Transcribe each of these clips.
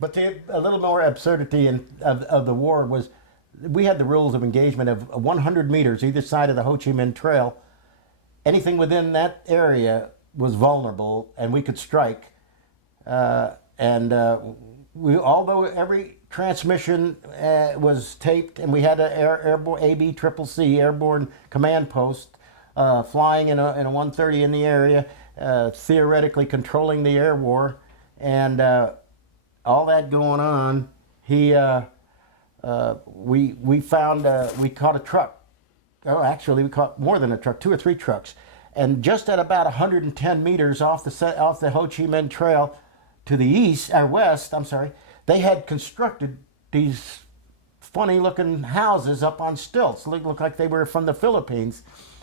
But a little more absurdity of the war was we had the rules of engagement of 100 meters either side of the Ho Chi Minh Trail. Anything within that area was vulnerable, and we could strike. Although every transmission was taped, and we had an airborne ABCCC airborne command post flying in a 130 in the area, theoretically controlling the air war, and all that going on. We caught a truck. Oh, actually, we caught more than a truck, 2 or 3 trucks, and just at about 110 meters off the Ho Chi Minh Trail to the east or west, I'm sorry, they had constructed these funny-looking houses up on stilts. Looked like they were from the Philippines,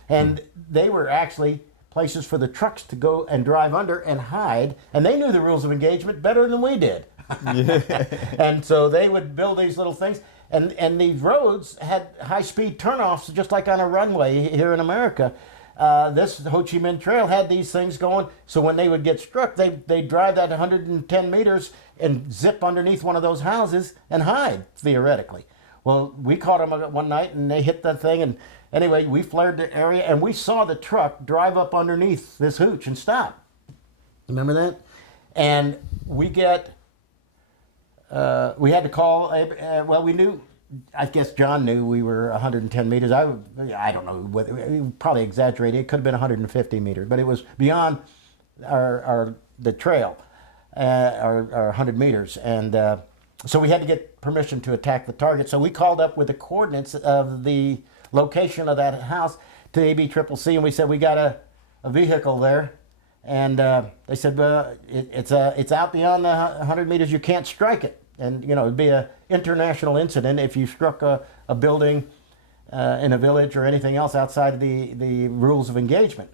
and they were actually places for the trucks to go and drive under and hide. And they knew the rules of engagement better than we did. Yeah. And so they would build these little things. And these roads had high-speed turnoffs, just like on a runway here in America. This Ho Chi Minh Trail had these things going, so when they would get struck, they'd drive that 110 meters and zip underneath one of those houses and hide, theoretically. Well, we caught them one night, and they hit that thing, and anyway, we flared the area, and we saw the truck drive up underneath this hooch and stop. Remember that? And we had to call, we knew, I guess John knew we were 110 meters. I don't know, probably exaggerated. It could have been 150 meters, but it was beyond the trail, our 100 meters. And so we had to get permission to attack the target. So we called up with the coordinates of the location of that house to ABCCC, and we said, we got a vehicle there. And they said, it's out beyond the 100 meters. You can't strike it. And, it'd be an international incident if you struck a building in a village or anything else outside the rules of engagement.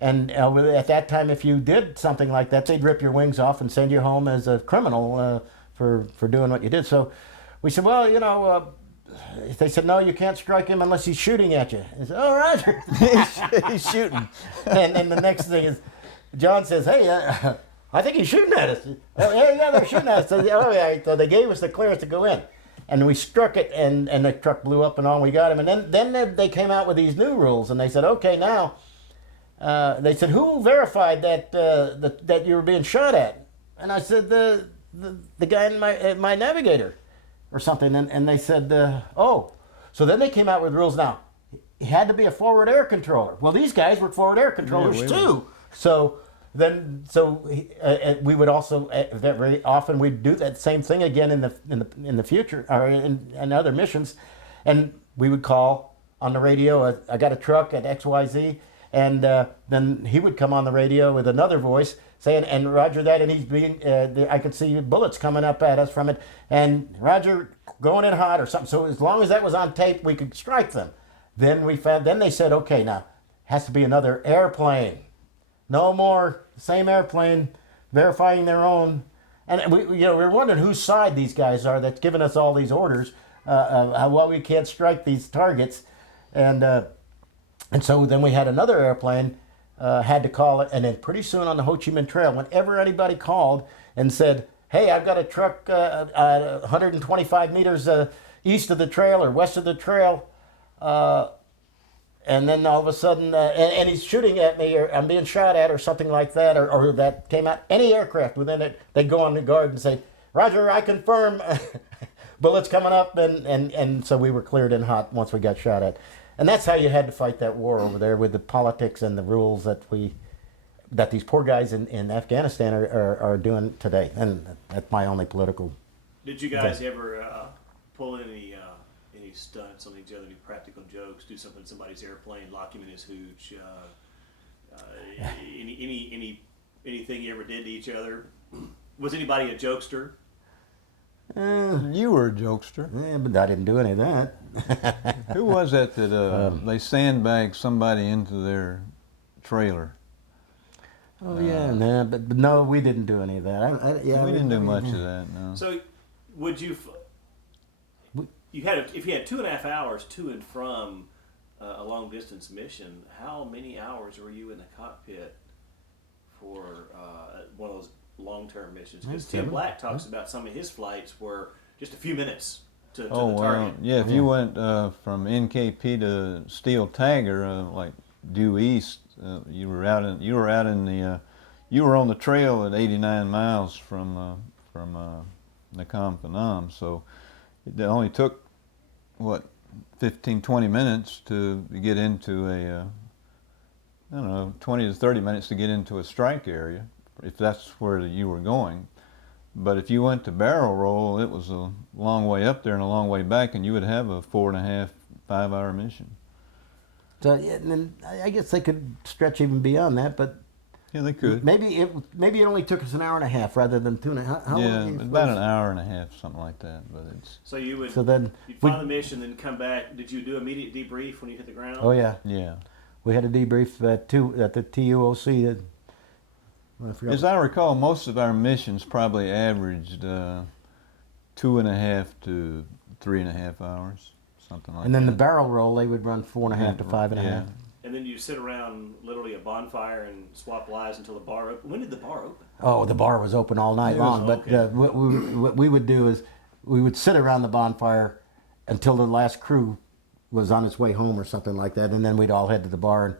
And at that time, if you did something like that, they'd rip your wings off and send you home as a criminal for doing what you did. So we said, well, they said, no, you can't strike him unless he's shooting at you. I said, oh, Roger. He's shooting. And then the next thing is, John says, hey, I think he's shooting at us. Oh, yeah, they're shooting at us. So, so they gave us the clearance to go in. And we struck it, and the truck blew up and all, we got him. And then they came out with these new rules, and they said, okay, now, they said, who verified that you were being shot at? And I said, the guy in my navigator or something. And they said, oh. So then they came out with rules now. He had to be a forward air controller. Well, these guys were forward air controllers too. So we would also very often we'd do that same thing again in the future or in other missions, and we would call on the radio. I got a truck at XYZ, and then he would come on the radio with another voice saying, and Roger that, and he's being I could see bullets coming up at us from it, and Roger going in hot or something. So as long as that was on tape, we could strike them. Then they said, okay, now has to be another airplane. No more same airplane verifying their own. And we're wondering whose side these guys are that's giving us all these orders, why we can't strike these targets. And so then we had another airplane, had to call it. And then pretty soon on the Ho Chi Minh Trail, whenever anybody called and said, hey, I've got a truck 125 meters east of the trail or west of the trail, and then all of a sudden, and he's shooting at me, or I'm being shot at, or something like that, or that came out, any aircraft within it, they go on the guard and say, Roger, I confirm, bullets coming up, and so we were cleared in hot once we got shot at. And that's how you had to fight that war over there, with the politics and the rules that these poor guys in Afghanistan are doing today. And that's my only political. Did you guys ever pull any stunts on each other, any practical jokes, do something in somebody's airplane, lock him in his hooch, anything you ever did to each other? Was anybody a jokester? You were a jokester. Yeah, but I didn't do any of that. Who was that they sandbagged somebody into their trailer? Oh but no, we didn't do any of that. We didn't do much of that. No. So, would you? If you had 2.5 hours to and from a long distance mission, how many hours were you in the cockpit for one of those long-term missions? Because Tim Black talks about some of his flights were just a few minutes to the well, target. yeah. If you went from NKP to Steel Tiger, like due east, you were out in the you were on the trail at 89 miles from Nakhon Phanom. So it only took what 15, 20 minutes to get into a I don't know, 20 to 30 minutes to get into a strike area, if that's where you were going. But if you went to barrel roll, it was a long way up there and a long way back, and you would have a 4.5, 5 hour mission. So yeah, and then I guess they could stretch even beyond that, but Yeah, they could. maybe it only took us an hour and a half rather than 2.5. How Yeah, long about an hour and a half, something like that. But it's So you would So then you'd find the mission, then come back. Did you do immediate debrief when you hit the ground? oh yeah, yeah. we had a debrief at the TUOC. I forgot. As I recall, most of our missions probably averaged 2.5 to 3.5 hours, something like that. And then the barrel roll, they would run 4.5 to 5.5. Yeah. And then you sit around literally a bonfire and swap lies until the bar opened. When did the bar open? Oh, the bar was open all night It was- long. But okay. what we would do is we would sit around the bonfire until the last crew was on its way home or something like that, and then we'd all head to the bar.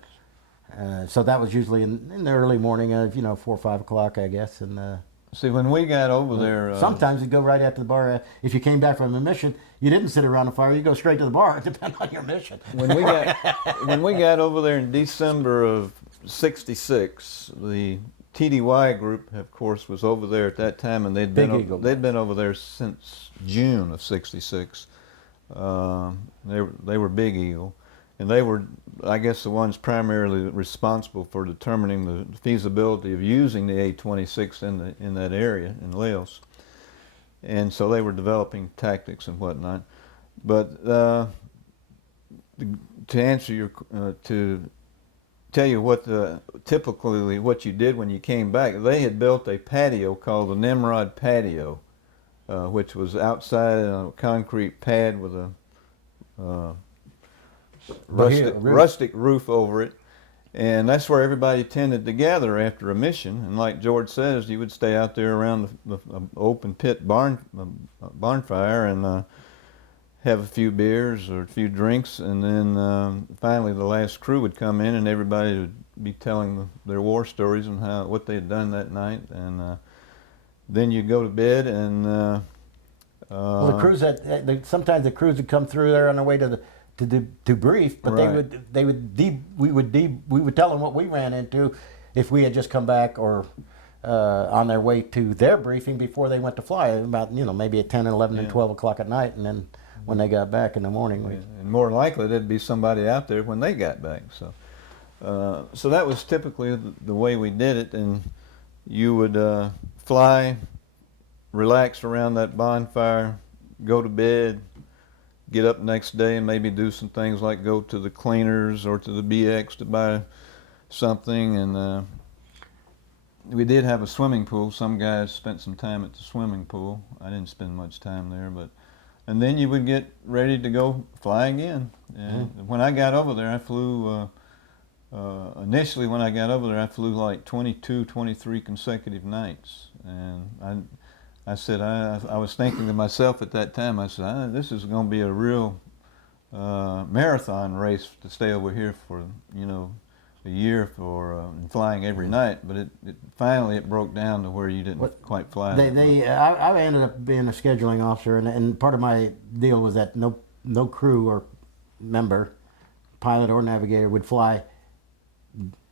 And so that was usually in the early morning of 4 or 5 o'clock, I guess. And See, when we got over there, sometimes we'd go right after the bar. If you came back from a mission, you didn't sit around the fire; you go straight to the bar. It depends on your mission. when we got over there in December of '66, the TDY group, of course, was over there at that time, and they'd Big Eagle. been over there since June of '66. They were Big Eagle, and they were, I guess, the ones primarily responsible for determining the feasibility of using the A-26 in that area in Laos, and so they were developing tactics and whatnot. But to answer your to tell you what typically what you did when you came back, they had built a patio called the Nimrod Patio, which was outside a concrete pad with a rustic roof over it, and that's where everybody tended to gather after a mission. And like George says, you would stay out there around the open pit bonfire and have a few beers or a few drinks, and then finally the last crew would come in, and everybody would be telling their war stories and what they had done that night, and then you go to bed. And well, the crews sometimes the crews would come through there on their way to debrief, but Right. we would tell them what we ran into if we had just come back or on their way to their briefing before they went to fly, about maybe at 10 and 11 and Yeah. 12 o'clock at night, and then when they got back in the morning. And more than likely there'd be somebody out there when they got back. So that was typically the way we did it, and you would fly, relax around that bonfire, go to bed, get up next day and maybe do some things like go to the cleaners or to the BX to buy something. And we did have a swimming pool. Some guys spent some time at the swimming pool. I didn't spend much time there, and then you would get ready to go fly again. And when I got over there, I flew, initially when I got over there, I flew like 22, 23 consecutive nights. And I said, I was thinking to myself at that time, I said, this is going to be a real marathon race to stay over here for, a year for flying every night. But it finally broke down to where you didn't quite fly. I ended up being a scheduling officer, and part of my deal was that no crew or member, pilot or navigator, would fly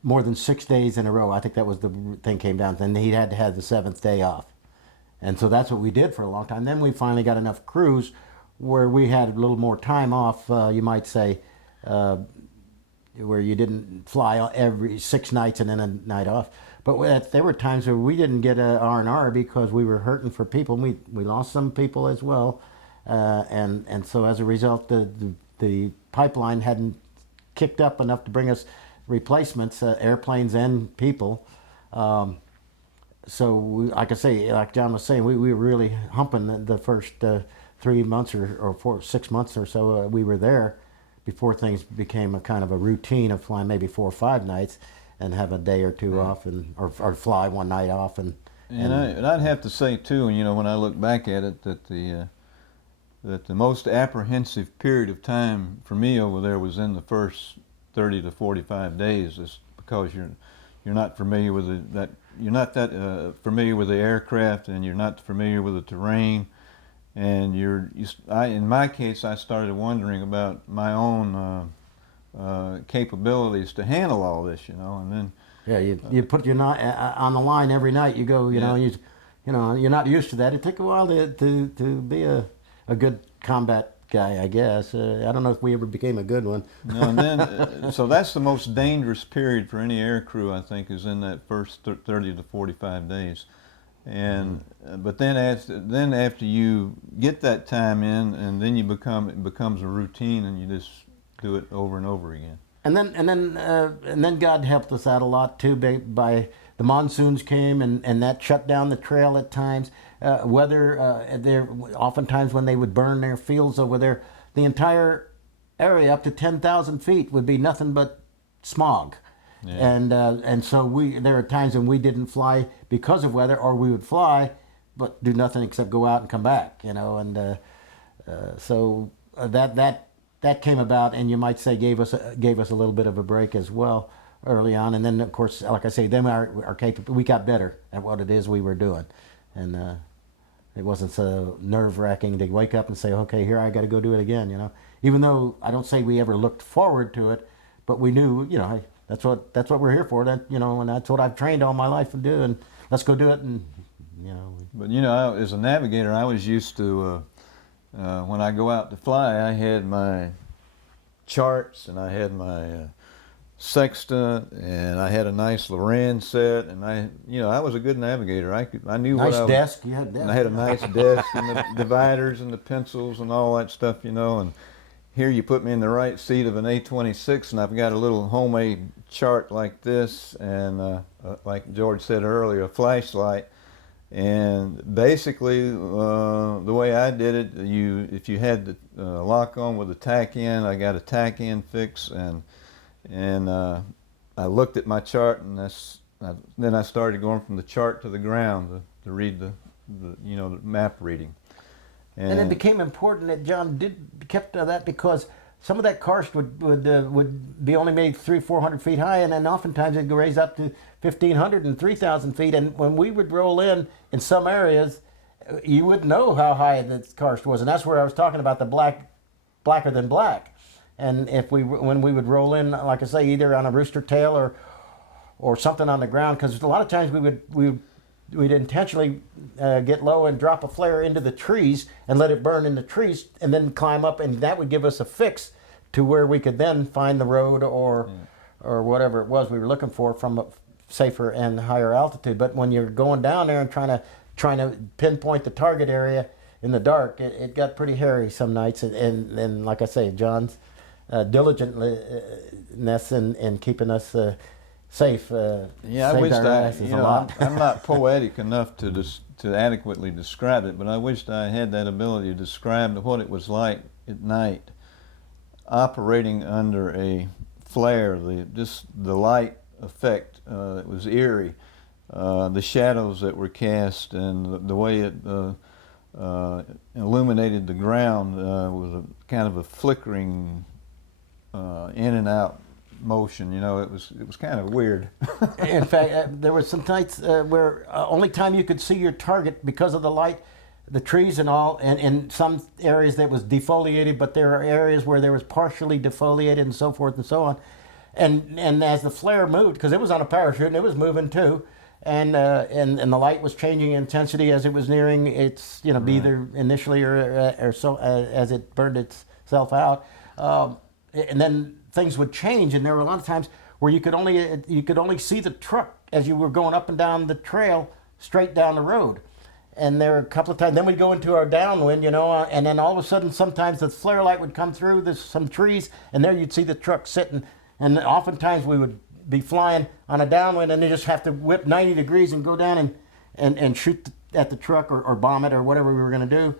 more than 6 days in a row. I think that was the thing came down to, and he had to have the 7th day off. And so that's what we did for a long time. Then we finally got enough crews where we had a little more time off, you might say, where you didn't fly every 6 nights and then a night off. But there were times where we didn't get a R&R because we were hurting for people. We lost some people as well. And so as a result, the pipeline hadn't kicked up enough to bring us replacements, airplanes and people. So, like I say, like John was saying, we were really humping the first 3 months or 6 months or so we were there before things became a kind of a routine of flying maybe 4 or 5 nights and have a day or two off, or fly one night off and And I'd have to say too, you know, when I look back at it, that the most apprehensive period of time for me over there was in the first 30 to 45 days, is because you're not familiar with that you're not that familiar with the aircraft, and you're not familiar with the terrain, and in my case, I started wondering about my own capabilities to handle all this, you know, and then. Yeah, you put your night on the line every night. You go, you know, you're not used to that. It took a while to be a good combat guy, I guess. I don't know if we ever became a good one. No, and then so that's the most dangerous period for any air crew, I think, is in that first 30 to 45 days, and but then after you get that time in, and then it becomes a routine, and you just do it over and over again. And then God helped us out a lot too. By the monsoons came, and that shut down the trail at times. Weather there, oftentimes when they would burn their fields over there, the entire area up to 10,000 feet would be nothing but smog. Yeah. And so there are times when we didn't fly because of weather, or we would fly but do nothing except go out and come back. You know, and so that came about, and you might say gave us a little bit of a break as well early on. And then, of course, like I say, then we got better at what it is we were doing, and it wasn't so nerve-wracking to wake up and say, okay, here I got to go do it again. You know, even though I don't say we ever looked forward to it, but we knew, you know, hey, that's what we're here for. That, you know, and that's what I've trained all my life to do, and let's go do it. And you know. But you know, as a navigator, I was used to. When I go out to fly, I had my charts, and I had my sextant, and I had a nice Loran set, and I was a good navigator. I knew nice what I was. desk. You had a desk. And I had a nice desk, and the dividers, and the pencils, and all that stuff, you know. And here you put me in the right seat of an A-26, and I've got a little homemade chart like this, and like George said earlier, a flashlight. And basically, the way I did it, if you had the lock on with a tack in, I got a tack in fix, and I looked at my chart, and then I started going from the chart to the ground to read the map reading. And it became important that John kept that, because some of that karst would be only maybe 300-400 feet high, and then oftentimes it'd go raise up to 1,500 and 3,000 feet. And when we would roll in some areas, you wouldn't know how high the karst was, and that's where I was talking about the blacker than black. And when we would roll in, like I say, either on a rooster tail or something on the ground, because a lot of times we'd intentionally get low and drop a flare into the trees and let it burn in the trees, and then climb up, and that would give us a fix to where we could then find the road or whatever it was we were looking for from a safer and higher altitude. But when you're going down there and trying to pinpoint the target area in the dark, it got pretty hairy some nights. And like I say, John's diligentness in keeping us safe. Yeah, I wished I'm not poetic enough to adequately describe it, but I wished I had that ability to describe what it was like at night, operating under a flare. The light effect, it was eerie. The shadows that were cast, and the way it illuminated the ground was a kind of a flickering in and out motion. You know, it was kind of weird. In fact, there were some nights where only time you could see your target because of the light, the trees and all, and in some areas that was defoliated, but there are areas where there was partially defoliated and so forth and so on. And as the flare moved, because it was on a parachute and it was moving too, and the light was changing intensity as it was nearing its, be either initially or so as it burned itself out, and then things would change, and there were a lot of times where you could only see the truck as you were going up and down the trail straight down the road. And there were a couple of times, then we'd go into our downwind, and then all of a sudden sometimes the flare light would come through some trees, and there you'd see the truck sitting. And oftentimes we would be flying on a downwind, and they just have to whip 90 degrees and go down and shoot at the truck or bomb it or whatever we were going to do.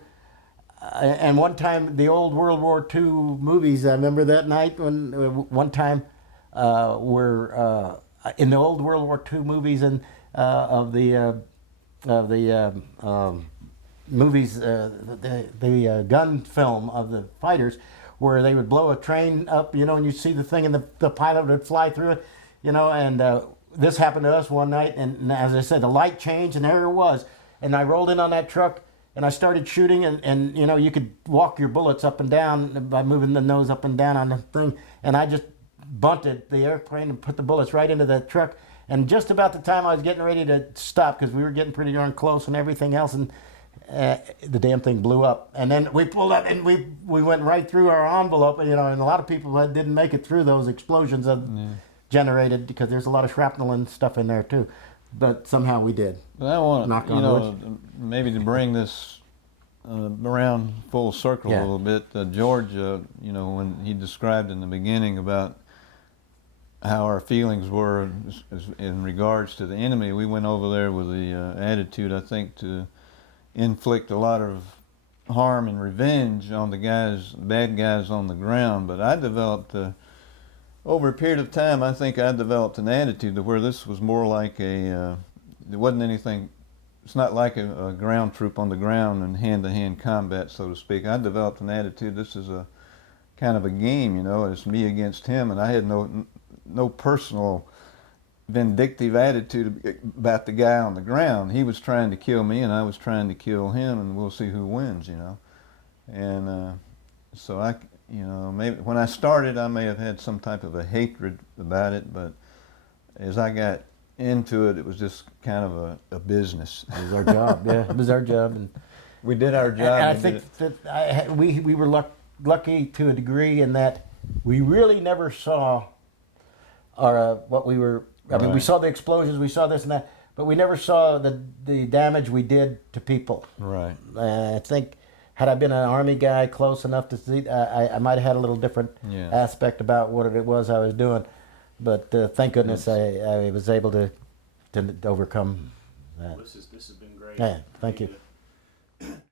And one time, the old World War II movies, I remember that night when one time we're in the old World War II movies, and of the of the movies, the gun film of the fighters, where they would blow a train up, you know, and you see the thing, and the pilot would fly through it, you know, and this happened to us one night, and as I said, the light changed, and there it was, and I rolled in on that truck, and I started shooting, and you know, you could walk your bullets up and down by moving the nose up and down on the thing, and I just bunted the airplane and put the bullets right into the truck, and just about the time I was getting ready to stop, because we were getting pretty darn close and everything else, and the damn thing blew up. And then we pulled up, and we went right through our envelope, you know, and a lot of people didn't make it through those explosions that generated, because there's a lot of shrapnel and stuff in there too. But somehow we did. But I want Knock to, on maybe to bring this around full circle Yeah. a little bit. George, you know, when he described in the beginning about how our feelings were in regards to the enemy, we went over there with the attitude, I think, to inflict a lot of harm and revenge on the bad guys on the ground. But I developed, over a period of time, I think I developed an attitude to where this was more like it wasn't anything, it's not like a ground troop on the ground and hand-to-hand combat, so to speak. I developed an attitude, this is a kind of a game, you know, it's me against him, and I had no personal vindictive attitude about the guy on the ground. He was trying to kill me, and I was trying to kill him, and we'll see who wins, you know. And so you know, maybe when I started, I may have had some type of a hatred about it, but as I got into it, it was just kind of a business. It was our job. Yeah, it was our job, and We did our job. And I we think did it. that we were lucky to a degree in that we really never saw our what we were. I mean, we Right. saw the explosions, we saw this and that, but we never saw the damage we did to people. Right. I think had I been an Army guy close enough to see, I might have had a little different Yeah. aspect about what it was I was doing. But thank goodness I was able to overcome that. This has been great. Yeah, thank you.